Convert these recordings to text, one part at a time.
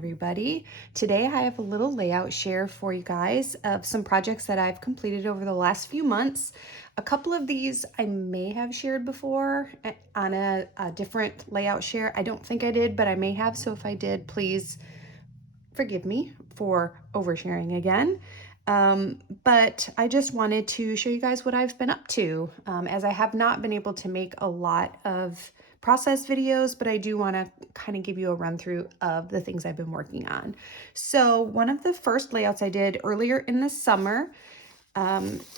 everybody. Today I have a little layout share for you guys of some projects that I've completed over the last few months. A couple of these I may have shared before on a different layout share. I don't think I did, but I may have, so if I did, please forgive me for oversharing again. But I just wanted to show you guys what I've been up to, as I have not been able to make a lot of process videos, but I do want to kind of give you a run through of the things I've been working on. So one of the first layouts I did earlier in the summer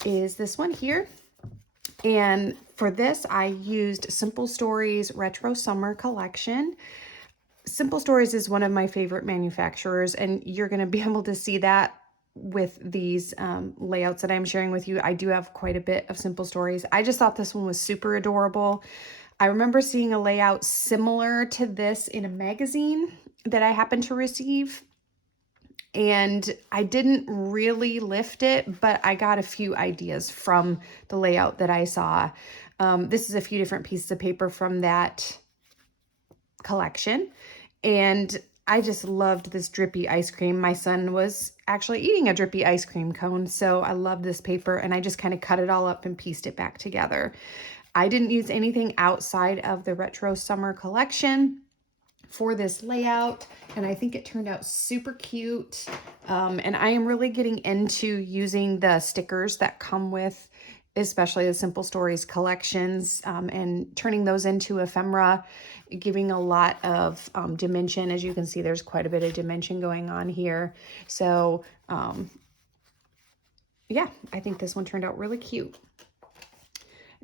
is this one here. And for this, I used Simple Stories Retro Summer Collection. Simple Stories is one of my favorite manufacturers, and you're going to be able to see that with these layouts that I'm sharing with you. I do have quite a bit of Simple Stories. I just thought this one was super adorable. I remember seeing a layout similar to this in a magazine that I happened to receive, and I didn't really lift it, but I got a few ideas from the layout that I saw. This is a few different pieces of paper from that collection, and I just loved this drippy ice cream. My son was actually eating a drippy ice cream cone, so I love this paper, and I just kind of cut it all up and pieced it back together. I didn't use anything outside of the Retro Summer Collection for this layout, and I think it turned out super cute. And I am really getting into using the stickers that come with especially the Simple Stories collections, and turning those into ephemera, giving a lot of dimension. As you can see, there's quite a bit of dimension going on here. So yeah, I think this one turned out really cute.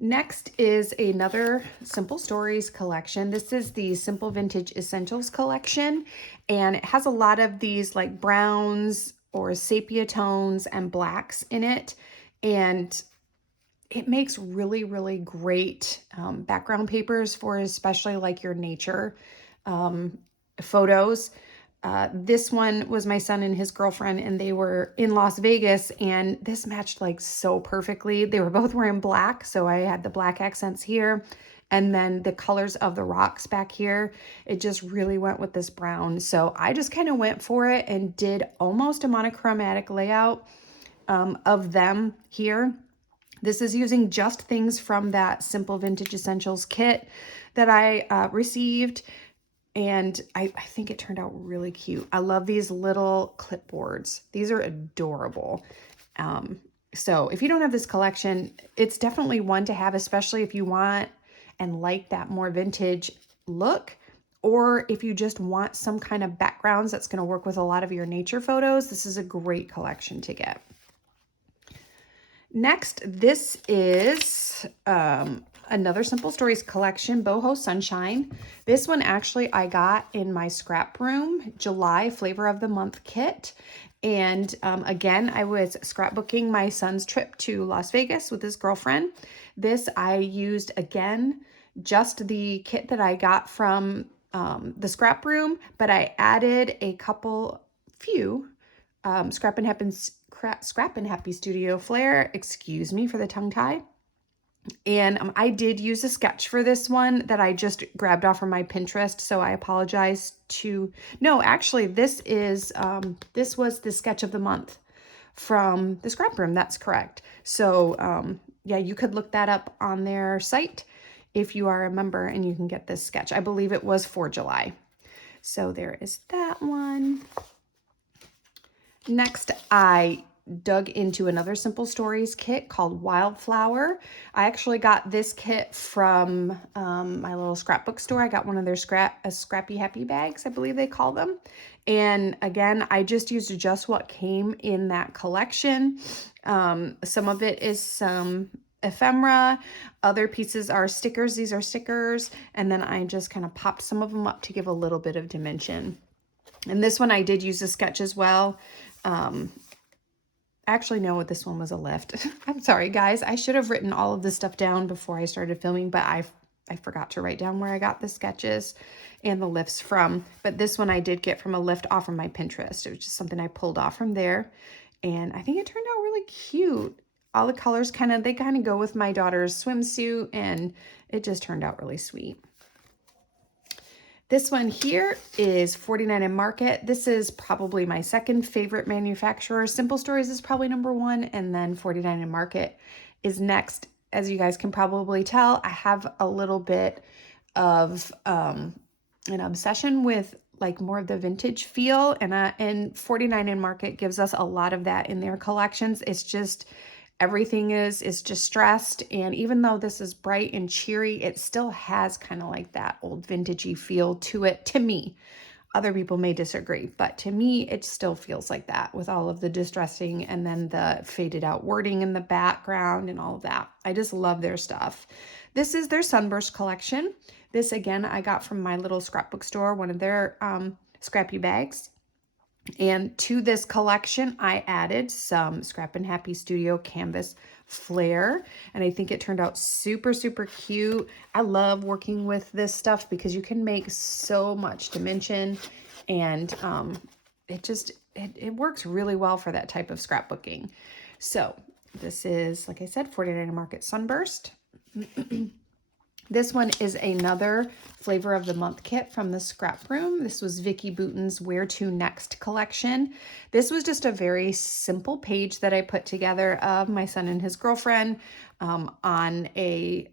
Next is another Simple Stories collection. This is the Simple Vintage Essentials collection, and it has a lot of these like browns or sepia tones and blacks in it, and it makes really, really great background papers for especially like your nature photos. This one was my son and his girlfriend, and they were in Las Vegas, and this matched like so perfectly. They were both wearing black, so I had the black accents here, and then the colors of the rocks back here, it just really went with this brown. So I just kind of went for it and did almost a monochromatic layout of them here. This is using just things from that Simple Vintage Essentials kit that I received. And I think it turned out really cute. I love these little clipboards. These are adorable. So if you don't have this collection, it's definitely one to have, especially if you want and like that more vintage look, or if you just want some kind of backgrounds that's going to work with a lot of your nature photos. This is a great collection to get. Next, this is another Simple Stories collection, Boho Sunshine. This one actually I got in my scrap room July Flavor of the Month kit. And again, I was scrapbooking my son's trip to Las Vegas with his girlfriend. This I used again, just the kit that I got from the scrap room, but I added a few Scrap and Happy Studio Flair, excuse me for the tongue tie. And I did use a sketch for this one that I just grabbed off from my Pinterest, so I apologize no, actually this was the sketch of the month from the scrap room, that's correct. So yeah, you could look that up on their site if you are a member, and you can get this sketch. I believe it was for July. So there is that one. Next, I dug into another Simple Stories kit called Wildflower. I actually got this kit from my little scrapbook store. I got one of their Scrappy Happy bags, I believe they call them. And again, I just used just what came in that collection. Some of it is some ephemera. Other pieces are stickers. These are stickers. And then I just kind of popped some of them up to give a little bit of dimension. And this one I did use a sketch as well. Actually, no, this one was a lift. I'm sorry, guys. I should have written all of this stuff down before I started filming, but I forgot to write down where I got the sketches and the lifts from. But this one I did get from a lift off of my Pinterest. It was just something I pulled off from there. And I think it turned out really cute. All the colors kind of go with my daughter's swimsuit, and it just turned out really sweet. This one here is 49 and Market. This is probably my second favorite manufacturer. Simple Stories is probably number one, and then 49 and Market is next. As you guys can probably tell, I have a little bit of an obsession with like more of the vintage feel, and 49 and Market gives us a lot of that in their collections. It's just everything is distressed, and even though this is bright and cheery, it still has kind of like that old vintagey feel to it, to me. Other people may disagree, but to me, it still feels like that with all of the distressing and then the faded out wording in the background and all of that. I just love their stuff. This is their Sunburst collection. This, again, I got from my little scrapbook store, one of their scrappy bags. And to this collection, I added some Scrap and Happy Studio canvas flair, and I think it turned out super, super cute. I love working with this stuff because you can make so much dimension, and it works really well for that type of scrapbooking. So this is, like I said, 49 Market Sunburst. This one is another flavor of the month kit from the Scrap Room. This was Vicki Boutin's Where to Next collection. This was just a very simple page that I put together of my son and his girlfriend on a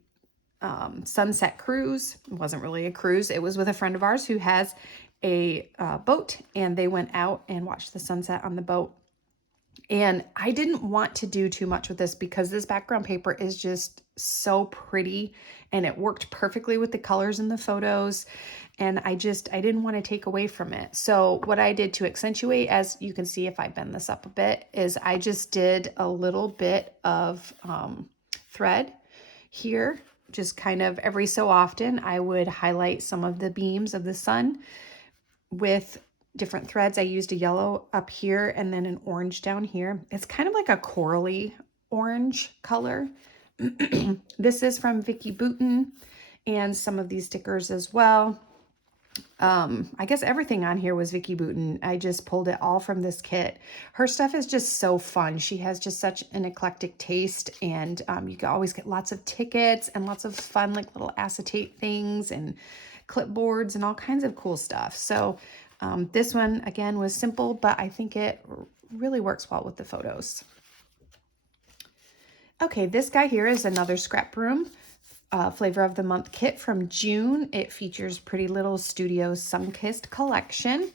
sunset cruise. It wasn't really a cruise. It was with a friend of ours who has a boat, and they went out and watched the sunset on the boat. And I didn't want to do too much with this because this background paper is just so pretty, and it worked perfectly with the colors in the photos. And I didn't want to take away from it. So what I did to accentuate, as you can see if I bend this up a bit, is I just did a little bit of thread here. Just kind of every so often, I would highlight some of the beams of the sun with different threads. I used a yellow up here and then an orange down here. It's kind of like a corally orange color. This is from Vicki Boutin, and some of these stickers as well. I guess everything on here was Vicki Boutin. I just pulled it all from this kit. Her stuff is just so fun. She has just such an eclectic taste, and you can always get lots of tickets and lots of fun like little acetate things and clipboards and all kinds of cool stuff. So this one, again, was simple, but I think it really works well with the photos. Okay, this guy here is another Scrap Room Flavor of the Month kit from June. It features Pretty Little Studios Sunkist collection.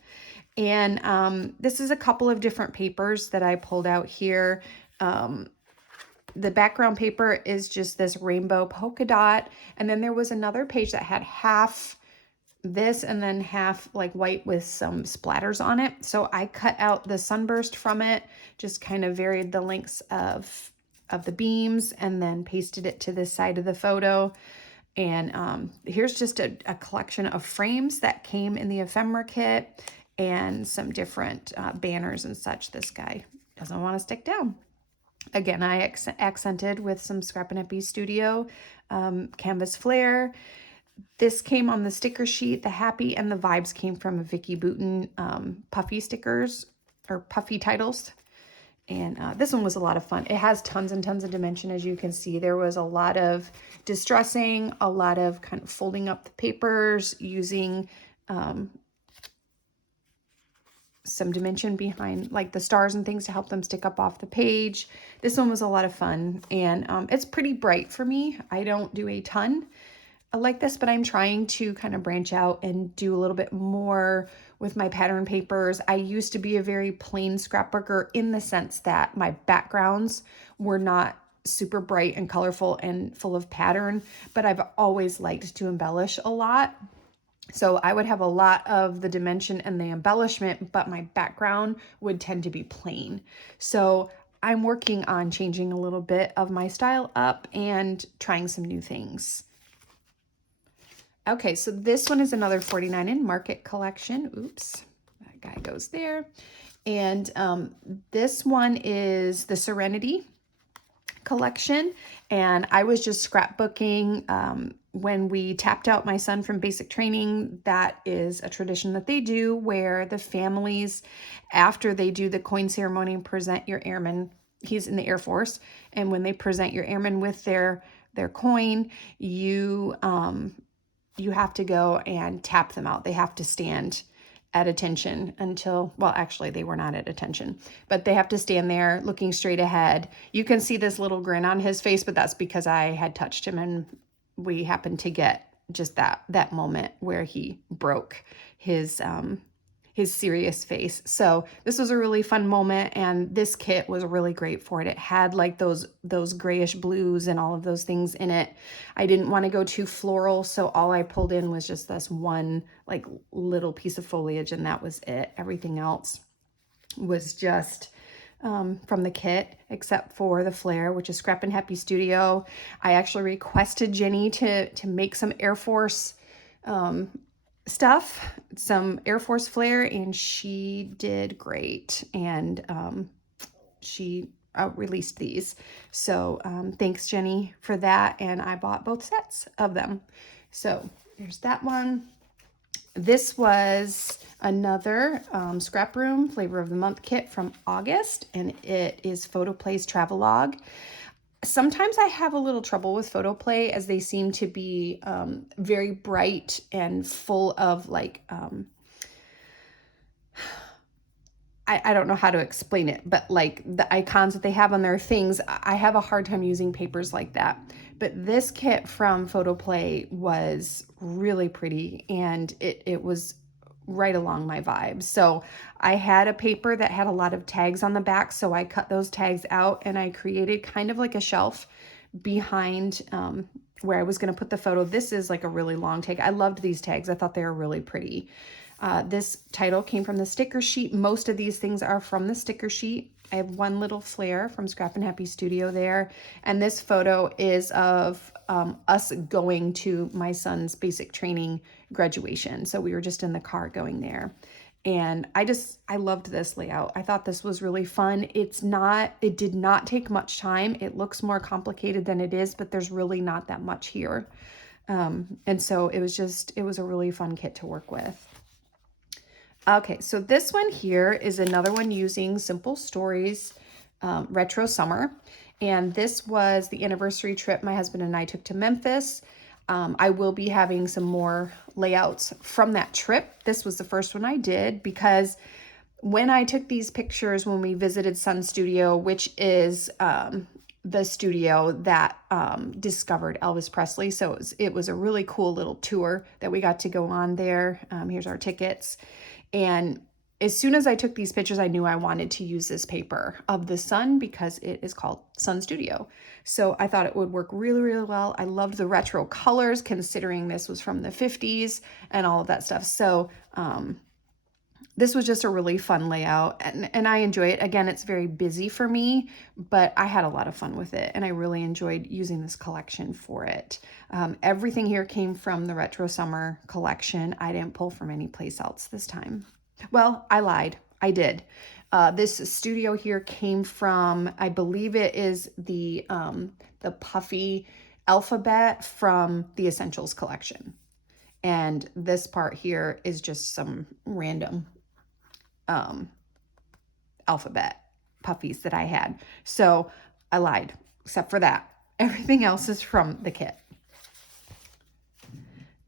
And this is a couple of different papers that I pulled out here. The background paper is just this rainbow polka dot. And then there was another page that had half this and then half like white with some splatters on it. So I cut out the Sunburst from it, just kind of varied the lengths of the beams, and then pasted it to this side of the photo. And here's just a collection of frames that came in the ephemera kit, and some different banners and such. This guy doesn't want to stick down. Again, I accented with some Scrap and Happy Studio canvas flair. This came on the sticker sheet. The happy and the vibes came from Vicki Boutin puffy stickers, or puffy titles. And this one was a lot of fun. It has tons and tons of dimension, as you can see. There was a lot of distressing, a lot of kind of folding up the papers, using some dimension behind like the stars and things to help them stick up off the page. This one was a lot of fun, and it's pretty bright for me. I don't do a ton like this, but I'm trying to kind of branch out and do a little bit more with my pattern papers. I used to be a very plain scrapbooker in the sense that my backgrounds were not super bright and colorful and full of pattern, but I've always liked to embellish a lot. So I would have a lot of the dimension and the embellishment, but my background would tend to be plain. So I'm working on changing a little bit of my style up and trying some new things. Okay, so this one is another 49 in Market collection. Oops, that guy goes there. And this one is the Serenity collection. And I was just scrapbooking when we tapped out my son from basic training. That is a tradition that they do, where the families, after they do the coin ceremony, present your airman. He's in the Air Force. And when they present your airman with their coin, you you have to go and tap them out. They have to stand at attention until, well, actually they were not at attention, but they have to stand there looking straight ahead. You can see this little grin on his face, but that's because I had touched him and we happened to get just that moment where he broke his serious face. So this was a really fun moment, and this kit was really great for it. It had like those grayish blues and all of those things in it. I didn't want to go too floral, so all I pulled in was just this one like little piece of foliage, and that was it. Everything else was just from the kit, except for the flare, which is Scrap and Happy Studio. I actually requested Jenny to make some Air Force stuff, some Air Force flare, and she did great. And she released these. So thanks, Jenny, for that. And I bought both sets of them. So there's that one. This was another Scrap Room Flavor of the Month kit from August, and it is Photoplay's Travelogue. Sometimes I have a little trouble with Photoplay, as they seem to be very bright and full of like, I don't know how to explain it, but like the icons that they have on their things, I have a hard time using papers like that. But this kit from Photoplay was really pretty, and it was right along my vibe. So I had a paper that had a lot of tags on the back, so I cut those tags out and I created kind of like a shelf behind where I was going to put the photo. This is like a really long tag. I loved these tags. I thought they were really pretty. This title came from the sticker sheet. Most of these things are from the sticker sheet. I have one little flare from Scrap and Happy Studio there. And this photo is of us going to my son's basic training graduation. So we were just in the car going there. And I loved this layout. I thought this was really fun. It did not take much time. It looks more complicated than it is, but there's really not that much here. And so it was a really fun kit to work with. Okay, so this one here is another one using Simple Stories Retro Summer. And this was the anniversary trip my husband and I took to Memphis. I will be having some more layouts from that trip. This was the first one I did because when I took these pictures when we visited Sun Studio, which is the studio that discovered Elvis Presley. So it was a really cool little tour that we got to go on there. Here's our tickets. And as soon as I took these pictures, I knew I wanted to use this paper of the sun because it is called Sun Studio. So I thought it would work really, really well. I loved the retro colors, considering this was from the 50s and all of that stuff. So this was just a really fun layout, and I enjoy it. Again, it's very busy for me, but I had a lot of fun with it, and I really enjoyed using this collection for it. Everything here came from the Retro Summer collection. I didn't pull from any place else this time. Well, I lied. I did. This studio here came from, I believe it is the puffy alphabet from the Essentials collection. And this part here is just some random alphabet puffies that I had. So I lied, except for that. Everything else is from the kit.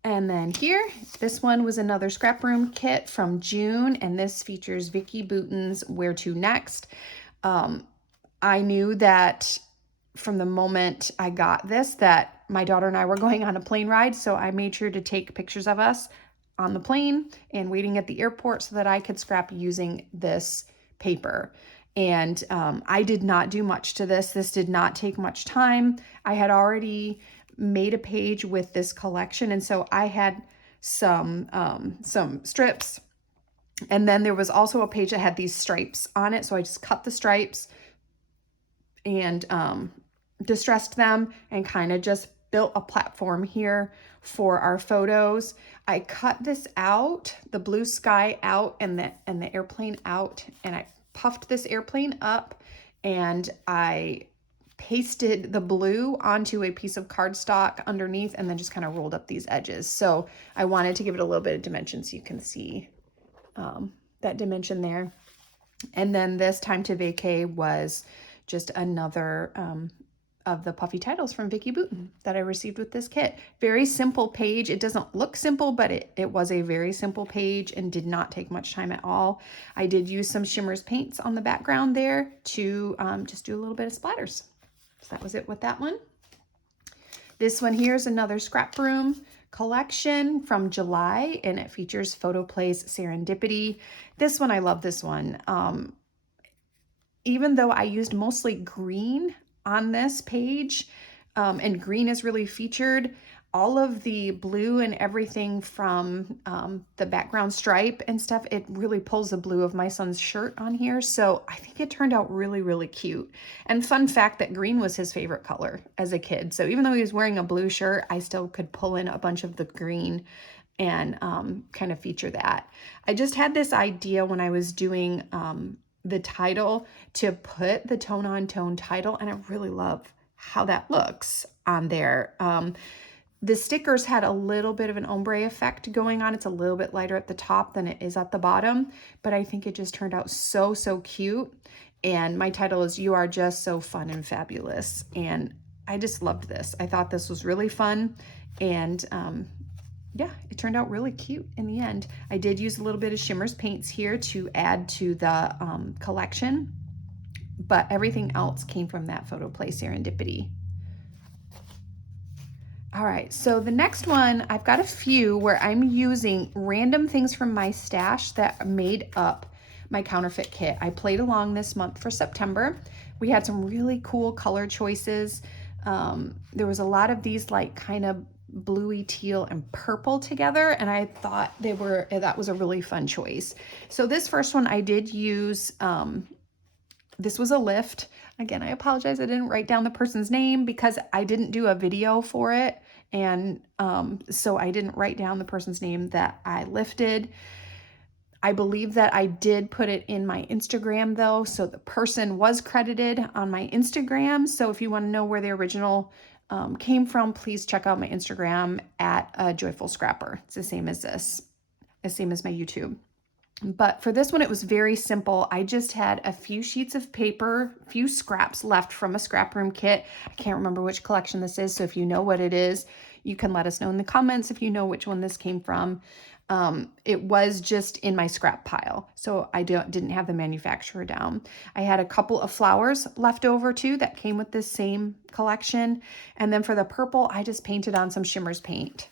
And then here, this one was another Scrap Room kit from June, and this features Vicki Boutin's Where To Next. I knew that from the moment I got this that my daughter and I were going on a plane ride, so I made sure to take pictures of us on the plane and waiting at the airport so that I could scrap using this paper. And I did not do much to this. This did not take much time. I had already made a page with this collection, and so I had some strips, and then there was also a page that had these stripes on it, so I just cut the stripes and distressed them and kind of just built a platform here for our photos. I cut this out, the blue sky out and the airplane out, and I puffed this airplane up, and I pasted the blue onto a piece of cardstock underneath, and then just kind of rolled up these edges. So I wanted to give it a little bit of dimension so you can see that dimension there. And then this Time to Vacay was just another of the puffy titles from Vicki Boutin that I received with this kit. Very simple page. It doesn't look simple, but it was a very simple page and did not take much time at all. I did use some Shimmers paints on the background there to just do a little bit of splatters. So that was it with that one. This one here is another scrap broom collection from July, and it features Photo Play's Serendipity. This one, I love this one. Even though I used mostly green on this page, and green is really featured, all of the blue and everything from the background stripe and stuff, it really pulls the blue of my son's shirt on here. So I think it turned out really, really cute. And fun fact that green was his favorite color as a kid. So even though he was wearing a blue shirt, I still could pull in a bunch of the green and kind of feature that. I just had this idea when I was doing the title to put the tone on tone title, and I really love how that looks on there. The stickers had a little bit of an ombre effect going on. It's a little bit lighter at the top than it is at the bottom, but I think it just turned out so, so cute. And my title is You Are Just So Fun and Fabulous. And I just loved this. I thought this was really fun. And yeah, it turned out really cute in the end. I did use a little bit of Shimmers paints here to add to the collection, but everything else came from that Photo Play Serendipity. All right, so the next one, I've got a few where I'm using random things from my stash that made up my counterfeit kit. I played along this month for September. We had some really cool color choices. There was a lot of these like kind of bluey teal and purple together, and I thought that was a really fun choice. So this first one I did use, this was a lift. Again, I apologize, I didn't write down the person's name because I didn't do a video for it, and so I didn't write down the person's name that I lifted. I believe that I did put it in my Instagram though, so the person was credited on my Instagram. So if you want to know where the original came from, please check out my Instagram at Joyful Scrapper. It's the same as this, the same as my YouTube. But for this one, it was very simple. I just had a few sheets of paper, a few scraps left from a scrap room kit. I can't remember which collection this is, so if you know what it is, you can let us know in the comments if you know which one this came from. It was just in my scrap pile, so I didn't have the manufacturer down. I had a couple of flowers left over too that came with this same collection. And then for the purple, I just painted on some Shimmers paint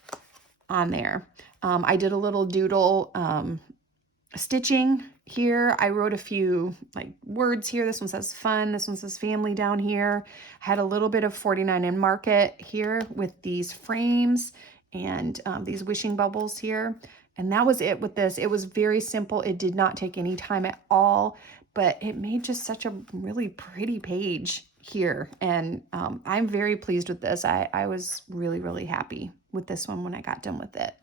on there. I did a little doodle stitching here. I wrote a few like words here. This one says fun. This one says family down here. I had a little bit of 49 and Market here with these frames and these wishing bubbles here. And that was it with this. It was very simple. It did not take any time at all, but it made just such a really pretty page here. And I'm very pleased with this. I was really, really happy with this one when I got done with it.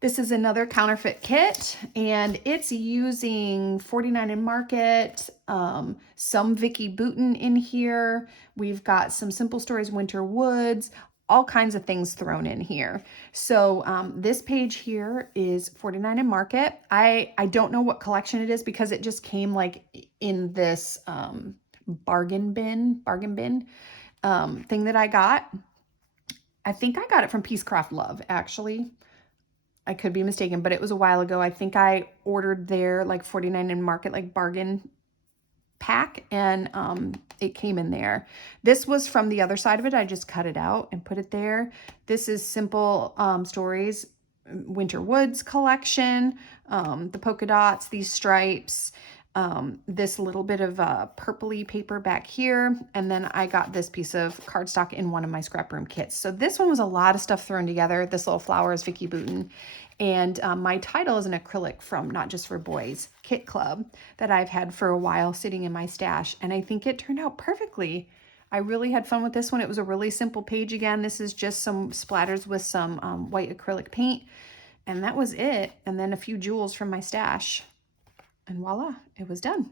This is another counterfeit kit, and it's using 49 and Market, some Vicki Boutin in here. We've got some Simple Stories Winter Woods, all kinds of things thrown in here. So this page here is 49 and Market. I don't know what collection it is because it just came like in this bargain bin thing that I got. I think I got it from Peacecraft Love, actually. I could be mistaken, but it was a while ago. I think I ordered their like 49 and Market like bargain pack, and it came in there. This was from the other side of it. I just cut it out and put it there. This is Simple Stories Winter Woods collection. The polka dots, these stripes, this little bit of purpley paper back here, and then I got this piece of cardstock in one of my scrap room kits. So this one was a lot of stuff thrown together. This little flower is Vicki Boutin, and my title is an acrylic from Not Just for Boys Kit Club that I've had for a while sitting in my stash, and I think it turned out perfectly. I really had fun with this one. It was a really simple page again. This is just some splatters with some white acrylic paint, and that was it. And then a few jewels from my stash. And voila, it was done.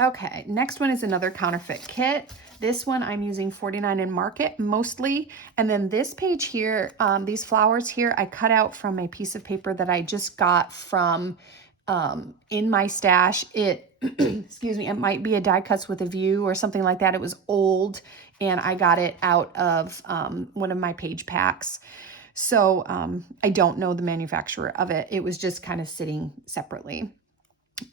Okay, next one is another counterfeit kit. This one I'm using 49 and Market mostly. And then this page here, these flowers here, I cut out from a piece of paper that I just got from in my stash. It excuse me, it might be a die cuts with a view or something like that. It was old and I got it out of one of my page packs. So I don't know the manufacturer of it. It was just kind of sitting separately.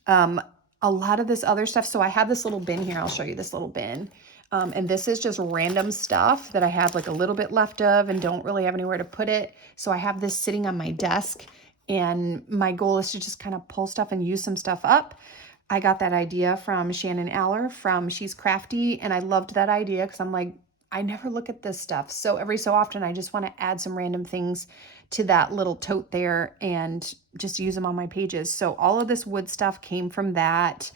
A lot of this other stuff. So I have this little bin here. I'll show you this little bin. And this is just random stuff that I have like a little bit left of and don't really have anywhere to put it. So I have this sitting on my desk and my goal is to just kind of pull stuff and use some stuff up. I got that idea from Shannon Aller from She's Crafty, and I loved that idea because I'm like, I never look at this stuff. So every so often I just want to add some random things to that little tote there and just use them on my pages. So all of this wood stuff came from that.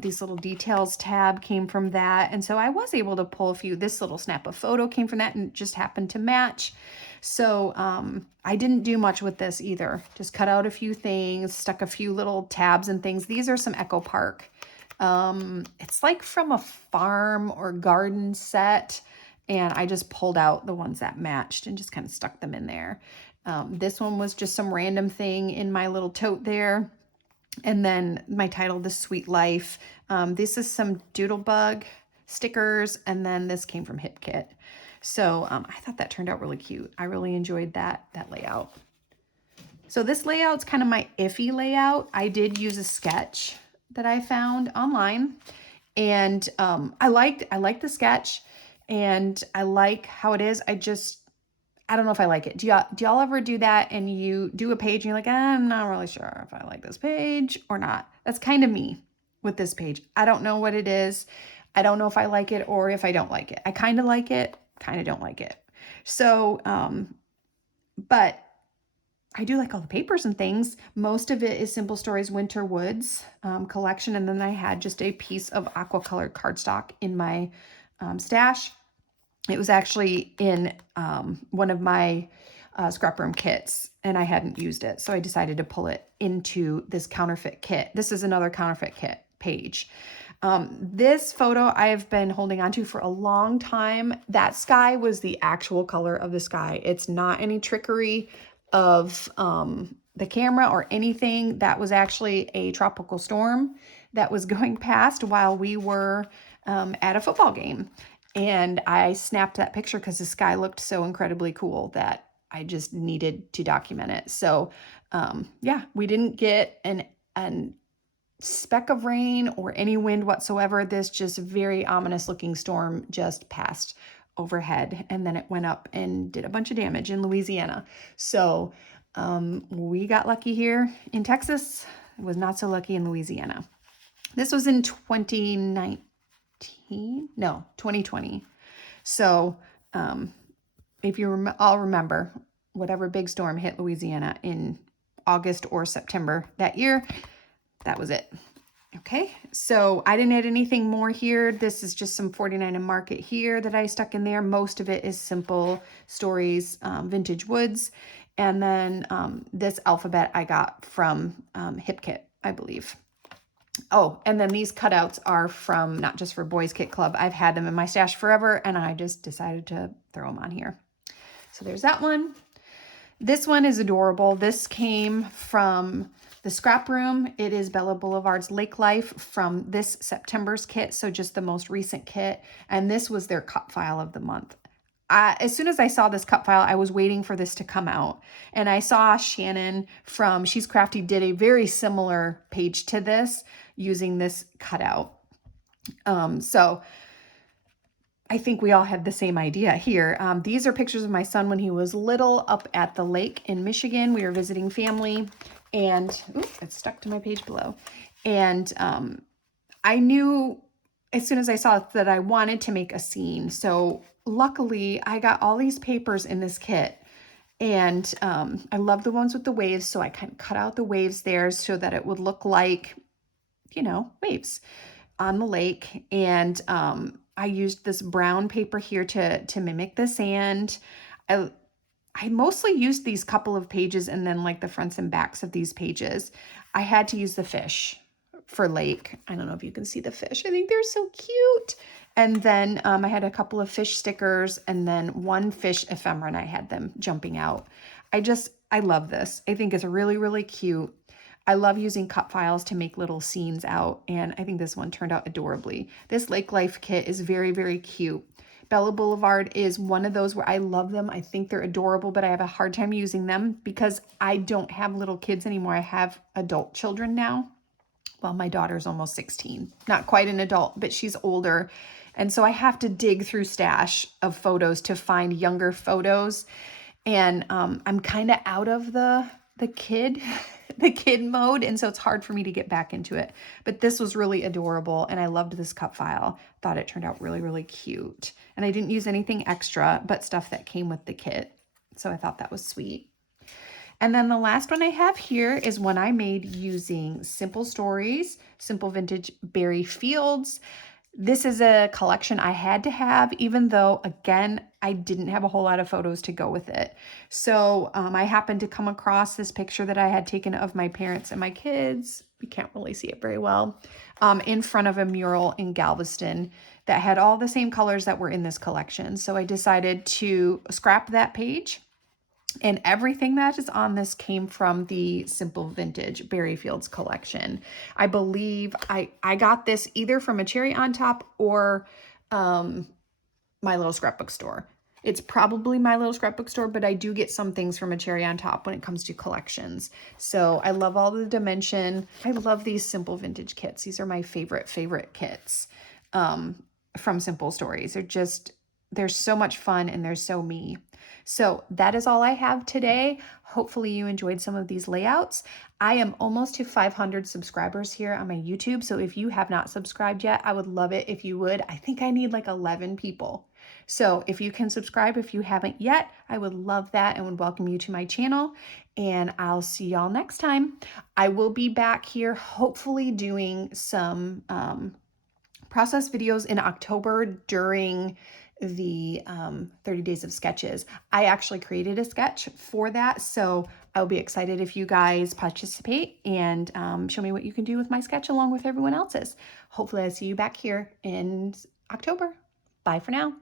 These little details tab came from that. And so I was able to pull a few. This little snap of photo came from that and just happened to match. So I didn't do much with this either. Just cut out a few things, stuck a few little tabs and things. These are some Echo Park. It's like from a farm or garden set. And I just pulled out the ones that matched and just kind of stuck them in there. This one was just some random thing in my little tote there. And then my title, The Sweet Life. This is some Doodlebug stickers. And then this came from Hip Kit. So I thought that turned out really cute. I really enjoyed that layout. So this layout's kind of my iffy layout. I did use a sketch that I found online. And I like the sketch. And I like how it is. I don't know if I like it. Do y'all ever do that and you do a page and you're like, I'm not really sure if I like this page or not? That's kind of me with this page. I don't know what it is. I don't know if I like it or if I don't like it. I kind of like it, kind of don't like it. So, but I do like all the papers and things. Most of it is Simple Stories Winter Woods collection. And then I had just a piece of aqua colored cardstock in my stash. It was actually in one of my scrap room kits and I hadn't used it. So I decided to pull it into this Counterfeit kit. This is another Counterfeit kit page. This photo I've been holding on to for a long time. That sky was the actual color of the sky. It's not any trickery of the camera or anything. That was actually a tropical storm that was going past while we were at a football game. And I snapped that picture because the sky looked so incredibly cool that I just needed to document it. So yeah, we didn't get an speck of rain or any wind whatsoever. This just very ominous looking storm just passed overhead and then it went up and did a bunch of damage in Louisiana. So we got lucky here in Texas. It was not so lucky in Louisiana. This was in 2019. No, 2020. So if you all remember, whatever big storm hit Louisiana in August or September that year, that was it. Okay, so I didn't add anything more here. This is just some 49 and Market here that I stuck in there. Most of it is Simple Stories Vintage Woods. And then this alphabet I got from Hip Kit, I believe. Oh, and then these cutouts are from Not Just for Boys Kit Club. I've had them in my stash forever, and I just decided to throw them on here. So there's that one. This one is adorable. This came from the scrap room. It is Bella Boulevard's Lake Life from this September's kit, so just the most recent kit. And this was their cut file of the month. As soon as I saw this cut file, I was waiting for this to come out. And I saw Shannon from She's Crafty did a very similar page to this using this cutout. So I think we all had the same idea here. These are pictures of my son when he was little up at the lake in Michigan. We were visiting family and, oops, it's stuck to my page below. And I knew as soon as I saw it that I wanted to make a scene. So luckily I got all these papers in this kit and I love the ones with the waves. So I kind of cut out the waves there so that it would look like, you know, waves on the lake. And I used this brown paper here to mimic the sand. I mostly used these couple of pages and then like the fronts and backs of these pages. I had to use the fish for lake. I don't know if you can see the fish. I think they're so cute. And then I had a couple of fish stickers and then one fish ephemera and I had them jumping out. I love this. I think it's really, really cute. I love using cut files to make little scenes out, and I think this one turned out adorably. This Lake Life kit is very, very cute. Bella Boulevard is one of those where I love them. I think they're adorable, but I have a hard time using them because I don't have little kids anymore. I have adult children now. Well, my daughter's almost 16, not quite an adult, but she's older. And so I have to dig through stash of photos to find younger photos. And I'm kind of out of the kid, the kid mode. And so it's hard for me to get back into it. But this was really adorable. And I loved this cut file. Thought it turned out really, really cute. And I didn't use anything extra, but stuff that came with the kit. So I thought that was sweet. And then the last one I have here is one I made using Simple Stories, Simple Vintage Berry Fields. This is a collection I had to have, even though, again, I didn't have a whole lot of photos to go with it. So I happened to come across this picture that I had taken of my parents and my kids. You can't really see it very well. In front of a mural in Galveston that had all the same colors that were in this collection. So I decided to scrap that page. And everything that is on this came from the Simple Vintage Berry Fields collection. I believe I got this either from a Cherry on Top or My Little Scrapbook Store. It's probably My Little Scrapbook Store, but I do get some things from a Cherry on Top when it comes to collections. So I love all the dimension. I love these Simple Vintage kits. These are my favorite kits from Simple Stories. They're so much fun and they're so me. So that is all I have today. Hopefully you enjoyed some of these layouts. I am almost to 500 subscribers here on my YouTube. So if you have not subscribed yet, I would love it if you would. I think I need like 11 people. So if you can subscribe, if you haven't yet, I would love that and would welcome you to my channel. And I'll see y'all next time. I will be back here hopefully doing some process videos in October during the 30 days of sketches. I actually created a sketch for that, so I'll be excited if you guys participate and show me what you can do with my sketch along with everyone else's. Hopefully I see you back here in October. Bye for now.